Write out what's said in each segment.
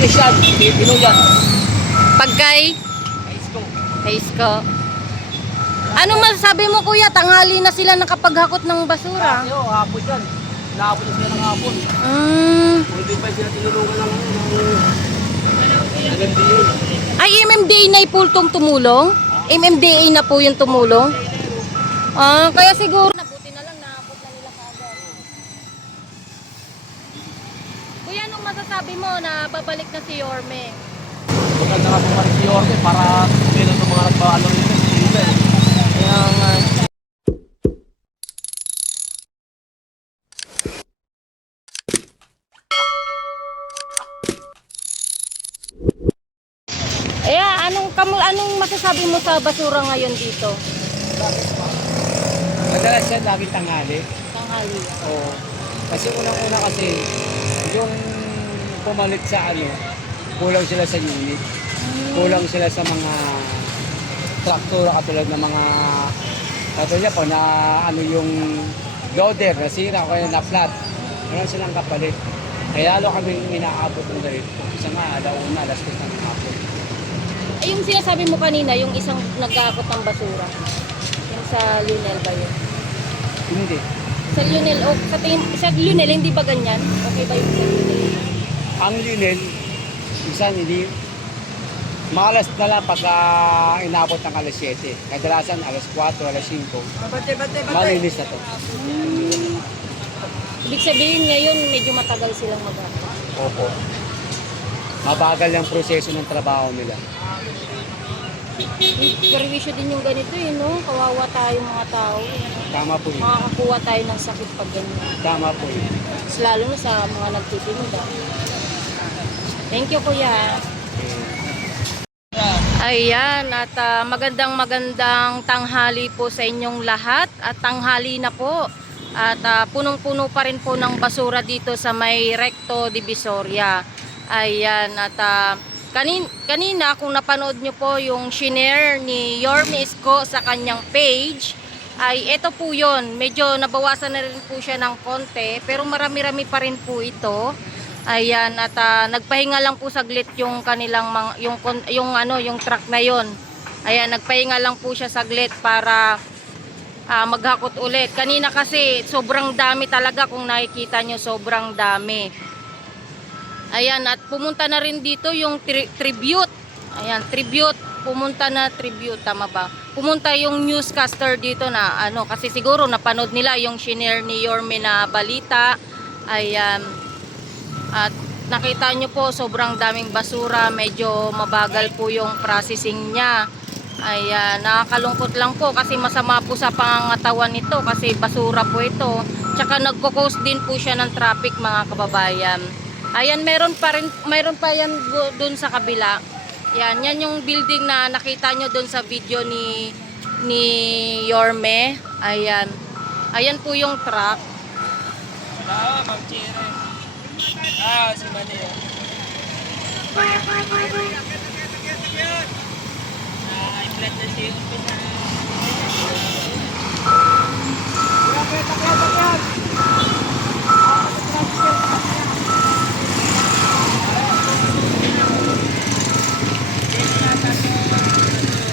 Malinis yan. Pilipino yan. Pagkay, ko. Isko. Ano masasabi mo kuya? Tanghali na sila nakapaghakot ng basura. Yo, hapon yan. Naabot na sila ng hapon. Mm. Hindi pa sila tinulungan ng... Ay, MMDA na po itong tumulong? MMDA na po yung tumulong? Ah, kaya siguro... Nabuti na lang, naakot na nila kaagad. Kuya, masasabi mo na babalik na si Yorme? Maganda nga pumalit si Yorme para meron ng mga rin sa sila. eh. Kaya nga. Eh, anong kamu anong masasabi mo sa basura ngayon dito? Madalas siya laging tanghali. Tanghali. Oo. Kasi unang-una kasi, yung pumalit sa ano, kulang sila sa unit. Kulang sila sa mga traktura katulad ng mga katulad po na ano yung loader, nasira o kaya na flat. Wala silang kapalit. Kaya lalo kami inaabot ng ganito. Isa nga, alauna, alas 3 ng hapon. Eh, yung sinasabi mo kanina, yung isang nag-aakot ng basura. Yung sa Lunel ba yun? Hindi. Sa Lunel, o sa, tingin, sa Lunel, hindi ba ganyan? Okay ba yung sa Lunel? Ang linel, minsan hindi, malas na lang pagka inabot ng alas 7. Kadalasan alas 4, alas 5. Malinis na to. Ibig sabihin ngayon, medyo matagal silang mag Opo. Mabagal ang proseso ng trabaho nila. Perwisyo din yung ganito eh, no? Kawawa tayo mga tao. Tama po yun. Makakakuha tayo ng sakit pag ganyan. Tama po yun. Mas lalo na sa mga nagtitinda. Thank you, kuya. Ayan, at ah, magandang magandang tanghali po sa inyong lahat. At tanghali na po. At ah, punong-puno pa rin po ng basura dito sa may Recto Divisoria. Ayan, at ah, kanin, kanina kung napanood nyo po yung shinare ni Yorme Isko sa kanyang page, ay ito po yon Medyo nabawasan na rin po siya ng konti, pero marami-rami pa rin po ito. Ayan at ah, nagpahinga lang po saglit yung kanilang mga, yung yung ano yung truck na yon. Ayan nagpahinga lang po siya saglit para ah, maghakot ulit. Kanina kasi sobrang dami talaga kung nakikita nyo sobrang dami. Ayan at pumunta na rin dito yung tri- tribute. Ayan tribute pumunta na tribute tama ba? Pumunta yung newscaster dito na ano kasi siguro napanood nila yung shinare ni Yorme na balita. Ayan at nakita nyo po, sobrang daming basura. Medyo mabagal po yung processing niya. Ayan, nakakalungkot lang po kasi masama po sa pangangatawan nito kasi basura po ito. Tsaka nagko-cause din po siya ng traffic mga kababayan. Ayan, meron pa rin, meron pa yan do- dun sa kabila. Yan, yan yung building na nakita nyo dun sa video ni ni Yorme. Ayan. Ayan po yung truck. Ah. Ah, si Manny.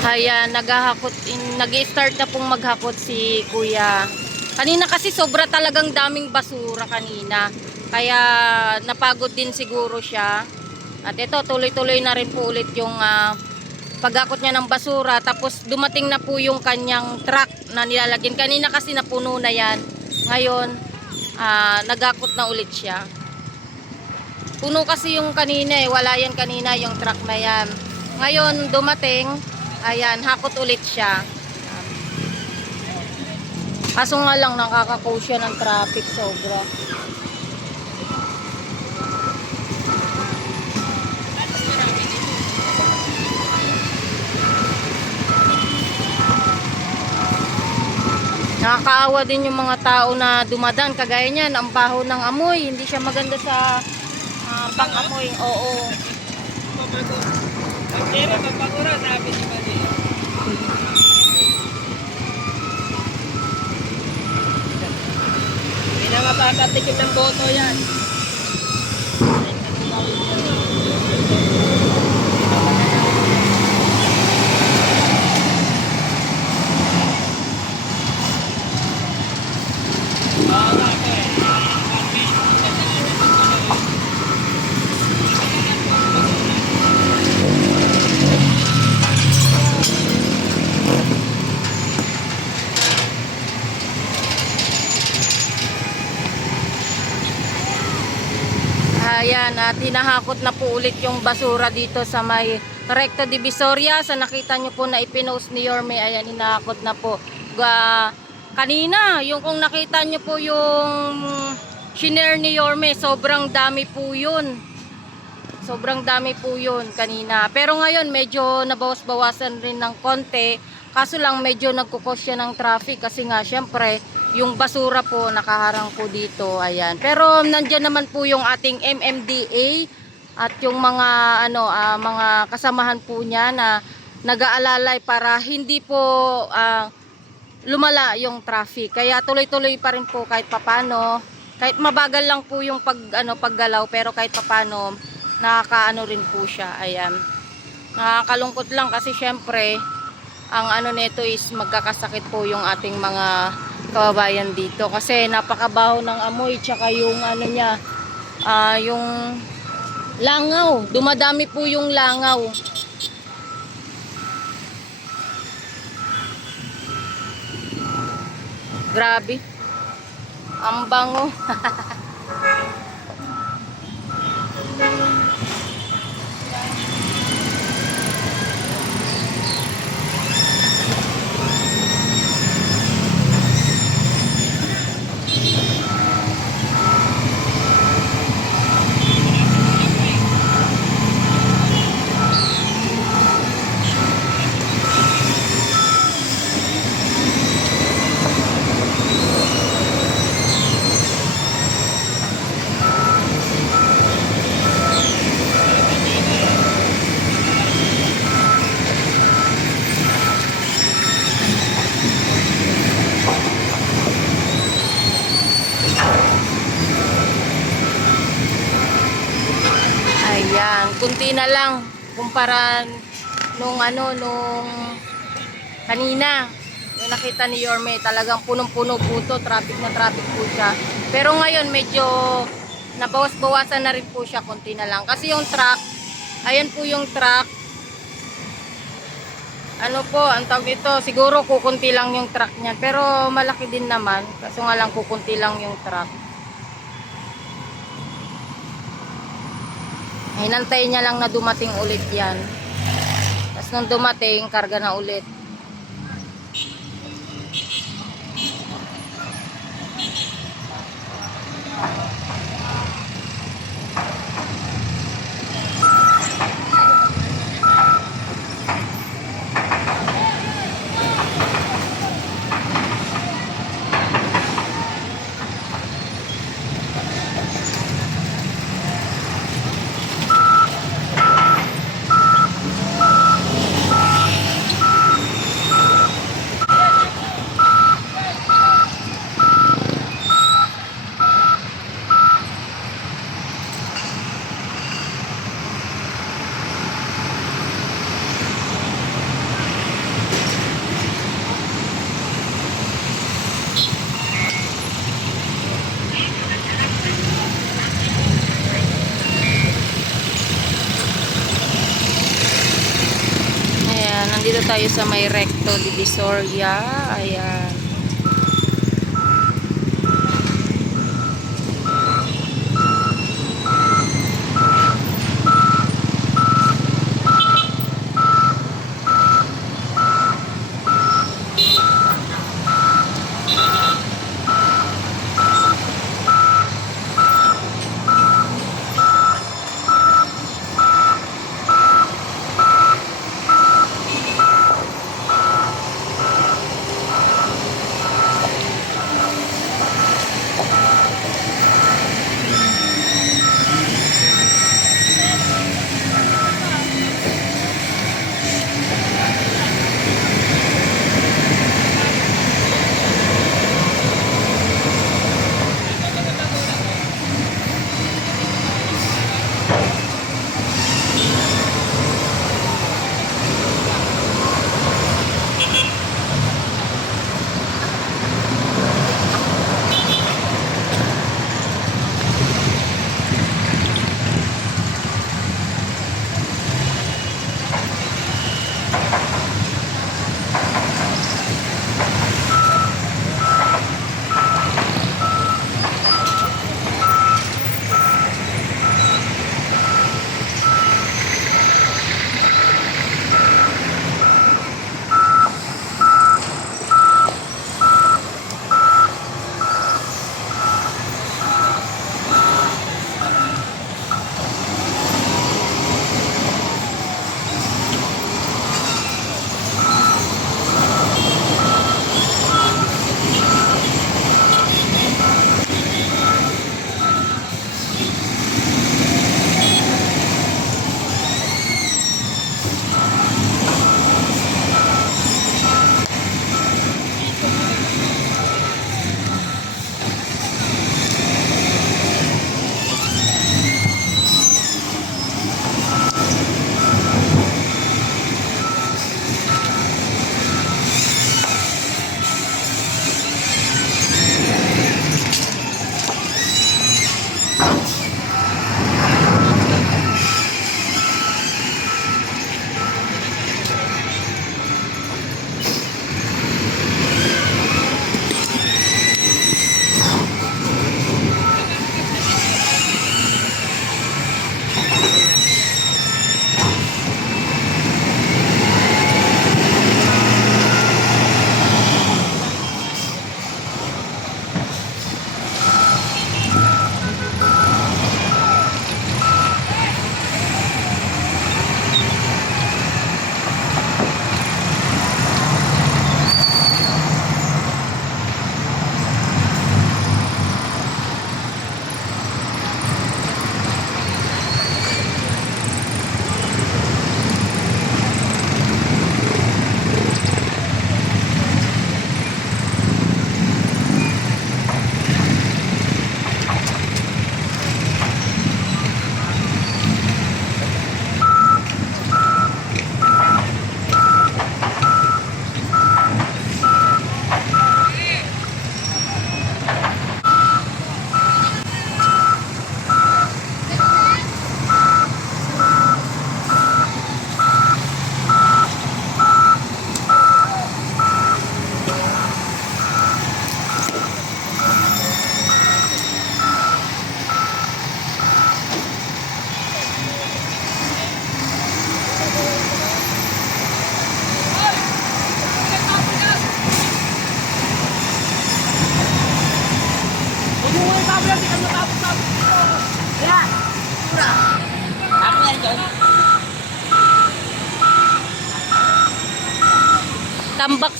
Ayan, naghahakot, nag-start na pong maghakot si Kuya. Kanina kasi sobra talagang daming basura kanina. Kaya napagod din siguro siya. At ito, tuloy-tuloy na rin po ulit yung ah, paghakot niya ng basura. Tapos dumating na po yung kanyang truck na nilalagyan. Kanina kasi napuno na yan. Ngayon, ah, naghakot na ulit siya. Puno kasi yung kanina eh. Wala yan kanina yung truck na yan. Ngayon, dumating. Ayan, hakot ulit siya. Kaso nga lang, nakaka-cause siya ng traffic sobra. Nakakaawa din yung mga tao na dumadaan. Kagaya niyan, ang baho ng amoy. Hindi siya maganda sa uh, pang-amoy. Oo. Chere, mapagura, sabi ni Manny. Hindi na mapapatikim ng boto yan. Ayan, at hinahakot na po ulit yung basura dito sa may Recto Divisoria. Sa nakita nyo po na ipinost ni Yorme, ayan, hinahakot na po. Ga, kanina, yung kung nakita nyo po yung shinare ni Yorme, sobrang dami po yun. Sobrang dami po yun kanina. Pero ngayon, medyo nabawas-bawasan rin ng konti. Kaso lang, medyo nagkukos siya ng traffic kasi nga, syempre, yung basura po nakaharang po dito. Ayan. Pero nandyan naman po yung ating MMDA at yung mga ano ah, mga kasamahan po niya na nag-aalalay para hindi po ah, lumala yung traffic. Kaya tuloy-tuloy pa rin po kahit papano. Kahit mabagal lang po yung pag ano paggalaw pero kahit papano nakakaano rin po siya. Ayan. Nakakalungkot lang kasi syempre ang ano nito is magkakasakit po yung ating mga kababayan dito. Kasi napakabaho ng amoy tsaka yung ano niya ah, yung langaw. Dumadami po yung langaw. Grabe. Ang bango Ayan, kunti na lang kumpara nung ano nung kanina. Yung nakita ni Yorme, talagang punong-puno po to, traffic na traffic po siya. Pero ngayon medyo nabawas-bawasan na rin po siya, kunti na lang. Kasi yung truck, ayan po yung truck. Ano po, ang tawag ito, siguro kukunti lang yung truck niya. Pero malaki din naman, kaso nga lang kukunti lang yung truck. Hinantay niya lang na dumating ulit yan. Tapos nung dumating, karga na ulit. Ayan, nandito tayo sa may recto divisoria. Ayan.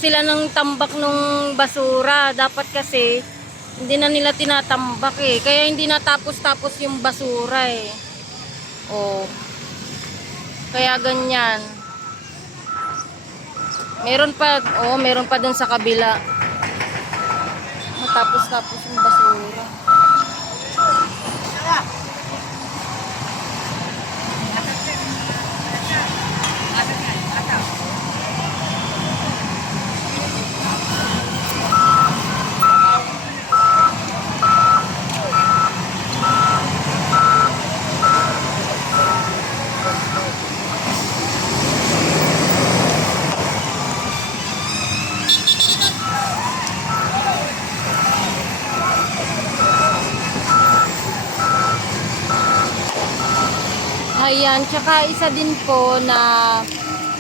Sila ng tambak nung basura. Dapat kasi hindi na nila tinatambak eh. Kaya hindi natapos-tapos yung basura eh. Oh. Kaya ganyan. Meron pa, oh, meron pa dun sa kabila. Matapos-tapos yung basura. Ayan, tsaka isa din po na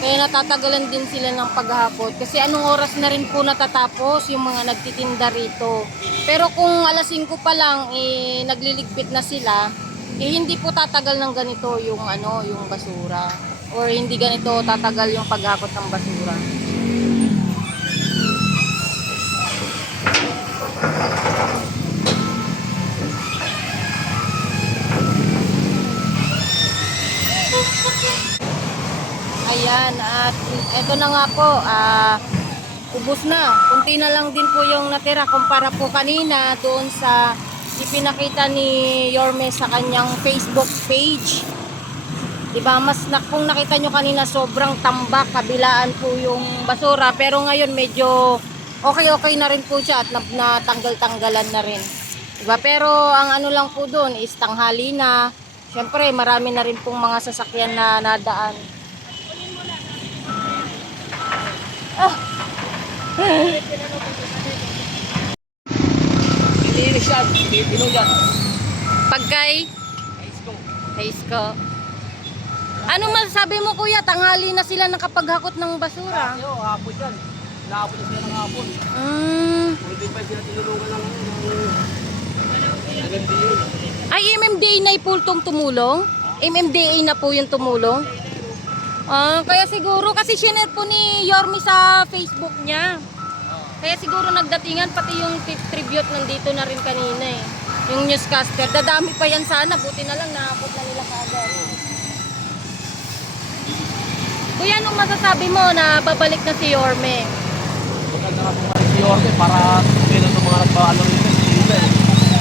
kaya natatagalan din sila ng paghapot kasi anong oras na rin po natatapos yung mga nagtitinda rito. Pero kung alas 5 pa lang eh, nagliligpit na sila, eh, hindi po tatagal ng ganito yung ano, yung basura or hindi ganito tatagal yung paghapot ng basura. Ayan, at eto na nga po, ah, ubos na. Kunti na lang din po yung natira kumpara po kanina doon sa ipinakita ni Yorme sa kanyang Facebook page. Diba, mas na, kung nakita nyo kanina sobrang tambak, kabilaan po yung basura. Pero ngayon medyo okay-okay na rin po siya at na- natanggal-tanggalan na rin. Diba? Pero ang ano lang po doon is tanghali na. Siyempre, marami na rin pong mga sasakyan na nadaan. Pino yan. Pagkay, Haze ko. Ano masasabi mo kuya? Tanghali na sila nakapaghakot ng basura. Kasi oh, hapon yan. Naabot na sila ng hapon. Mm. Hindi pa sila tinulungan ng yun. Ay, MMDA na po itong tumulong? MMDA na po yung tumulong? Ah, kaya siguro, kasi shinare po ni Yormi sa Facebook niya. Kaya siguro nagdatingan, pati yung tribute nandito na rin kanina eh. Yung newscaster. Dadami pa yan sana, buti na lang naabot na nila kagad. Kuya, anong masasabi mo na babalik na si Yorme? Maganda nga pumalit si Jorge para meron ng mga nagpaano rin sa sila eh.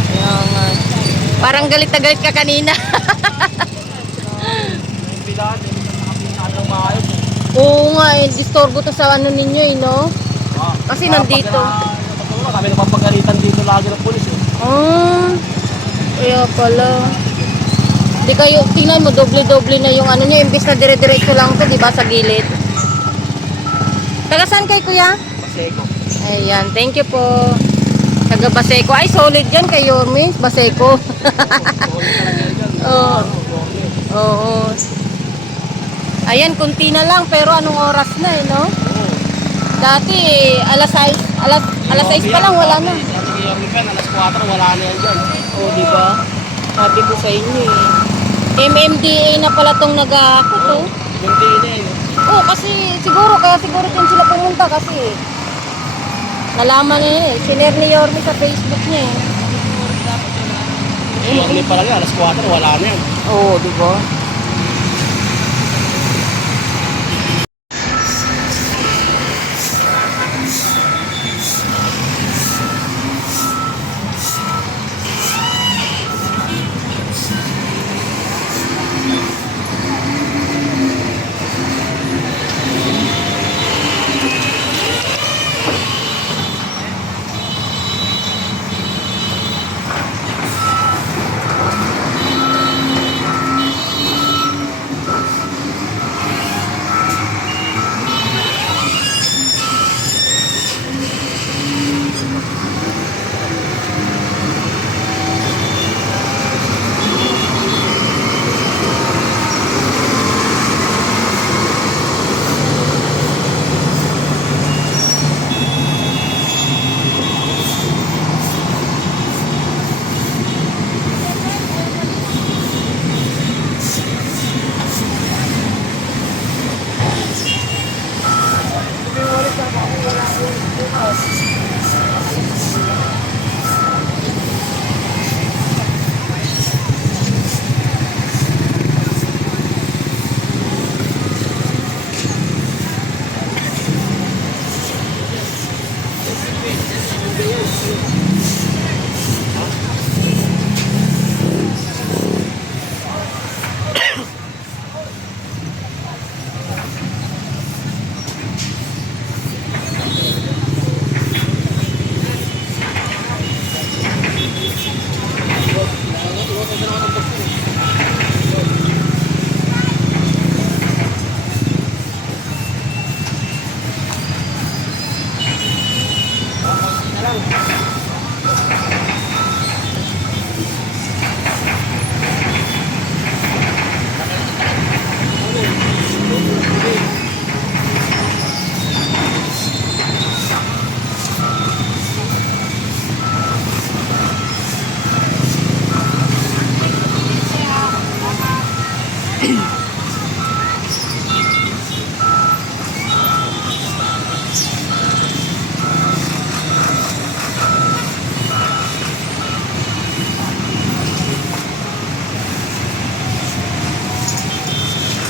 Kaya nga. Parang galit na galit ka kanina. Yung maayos eh. Oo nga eh, disturbo to sa ano ninyo eh, no? Ah, Kasi kaya nandito. pag, uh, kami napapagalitan dito lagi ng pulis eh. Ah, kaya pala. Di kayo, tingnan mo, doble-doble na yung ano nyo, imbis na dire-diretso lang to, di ba, sa gilid. Taga saan kay kuya? Paseko. Ayan, thank you po. Taga Baseco. Ay, solid yan kay Yorme, Baseco. Oo. Oo. Ayan, kunti na lang, pero anong oras na eh, no? Dati, alas 6, alas, alas 6 pa lang, wala na. Alas 4, wala na yan dyan. O, di ba? Sabi ko sa inyo eh. MMDA na pala tong nag-aakot oh. Yung din eh. Oo, kasi siguro, kaya siguro din sila pumunta kasi nalaman niya eh. Sinare ni Yorme sa Facebook niya eh. Pen pala yan, alas 4, wala na yan. Oo, di ba?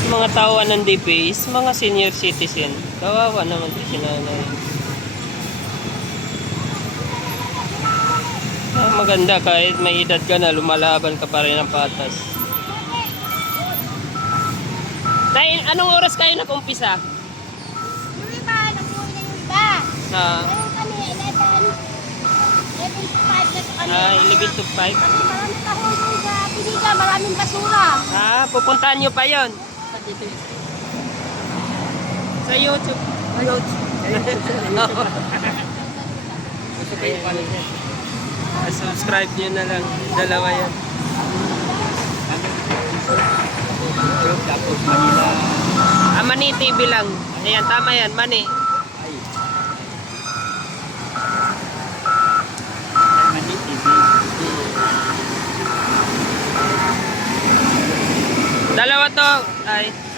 Mga tawa ng DPS, mga senior citizen. Kawawa naman si nanay. Ah, maganda kahit may edad ka na, lumalaban ka pa rin ng patas. Tay, anong oras kayo nag-umpisa? Yung iba, nabuhay na yung iba. Ah, Ngayon kami, 11. 11 to 5 na to kami. ah 11 to 5. Kasi marami sa maraming basura. Ah, pupuntahan nyo pa yon Sa YouTube. Gusto kayo pala niya. Ah, subscribe nyo na lang. Dalawa yan. Group, tapos Manila. Ah, Mani TV lang. Ayan, tama yan. Mani. Ay. Mani TV. Dalawa to. Ay.